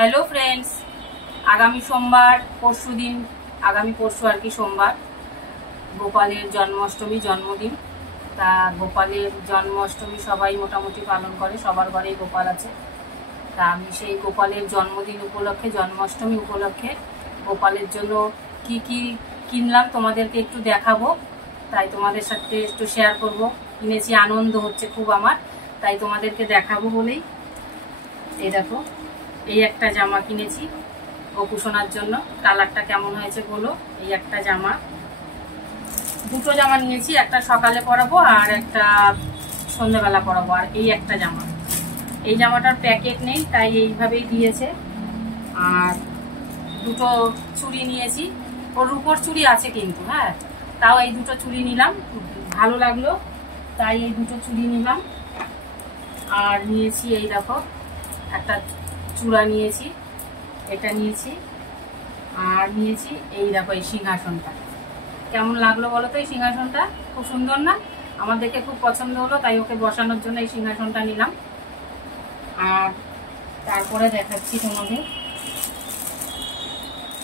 Hello friends, আগামী সোমবার আগামী পরশু আর কি সোমবার গোপালের জন্মদিন। তা গোপালের জন্মাষ্টমী সবাই মোটামুটি পালন করে, সবার ঘরেই গোপাল আছে। তা আমি সেই গোপালের জন্মাষ্টমী উপলক্ষে গোপালের জন্য কি কি কিনলাম তোমাদেরকে একটু দেখাবো, তাই তোমাদের সাথে একটু শেয়ার করব। কিনেছি, আনন্দ হচ্ছে খুব আমার, তাই তোমাদেরকে দেখাবো বলেই। এই দেখো, এই একটা জামা কিনেছি গপু সোনার জন্য। কালারটা কেমন হয়েছে বলো। এই একটা জামা, দুটো জামা নিয়েছি, একটা সকালে পরাবো আর একটা সন্ধ্যাবেলা পরাবো। আর এই একটা জামা, এই জামাটার প্যাকেট নেই তাই এইভাবেই দিয়েছে। আর দুটো চুড়ি নিয়েছি, ওর রূপোর চুড়ি আছে কিন্তু, হ্যাঁ, তাও এই দুটো চুড়ি নিলাম, ভালো লাগলো তাই এই দুটো চুড়ি নিলাম। আর নিয়েছি এই দেখো একটা চূড়া নিয়েছি, এটা নিয়েছি। আর নিয়েছি এই দেখো এই সিংহাসনটা। কেমন লাগলো বলো তো? এই সিংহাসনটা খুব সুন্দর না? আমার দেখে খুব পছন্দ হলো, তাই ওকে বসানোর জন্য এই সিংহাসনটা নিলাম। আর তারপরে দেখাচ্ছি তোমাদের,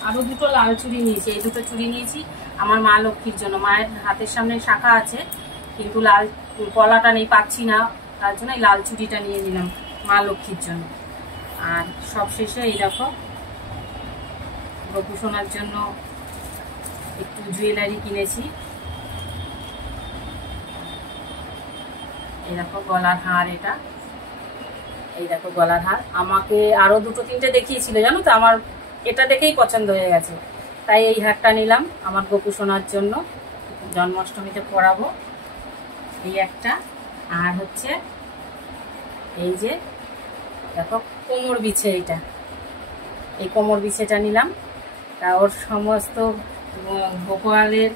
আরো দুটো লাল চুড়ি নিয়েছি। এই দুটো চুড়ি নিয়েছি আমার মা লক্ষ্মীর জন্য। মায়ের হাতের সামনে শাখা আছে কিন্তু লাল কলাটা নেই, পাচ্ছি না, তার জন্য এই লাল চুড়িটা নিয়ে নিলাম মা লক্ষ্মীর জন্য। আর সবশেষে এই দেখো গপু সোনার জন্য একটু জুয়েলারি কিনেছি। এই দেখো গলার হার, এটা এই দেখো গলার হার। আমাকে আরো দুটো তিনটে দেখিয়েছিল জানো তো, আমার এটা দেখেই পছন্দ হয়ে গেছে, তাই এই হারটা নিলাম আমার গপু সোনার জন্য, জন্মাষ্টমীতে পরাবো। এই একটা। আর হচ্ছে এই যে দেখো কোমর বিছে, এইটা এই কোমর বিছেটা নিলাম। তা ওর সমস্ত গোপালের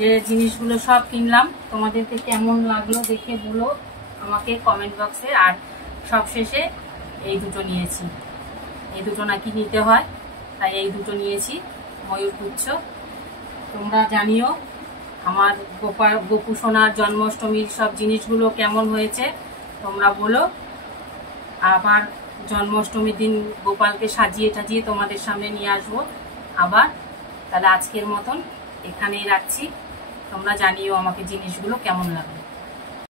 যে জিনিসগুলো সব কিনলাম, তোমাদেরকে কেমন লাগলো দেখে বলো আমাকে কমেন্ট বক্সে। আর সবশেষে এই দুটো নিয়েছি, এই দুটো নাকি নিতে হয়, তাই এই দুটো নিয়েছি ময়ূরপুচ্ছ। তোমরা জানিও আমার গপু সোনার জন্মাষ্টমীর সব জিনিসগুলো কেমন হয়েছে, তোমরা বলো। আবার জন্মাষ্টমীর দিন গোপালকে সাজিয়ে টাজিয়ে তোমাদের সামনে নিয়ে আসবো আবার। তাহলে আজকের মতন এখানেই রাখছি, তোমরা জানিও আমাকে জিনিসগুলো কেমন লাগলো।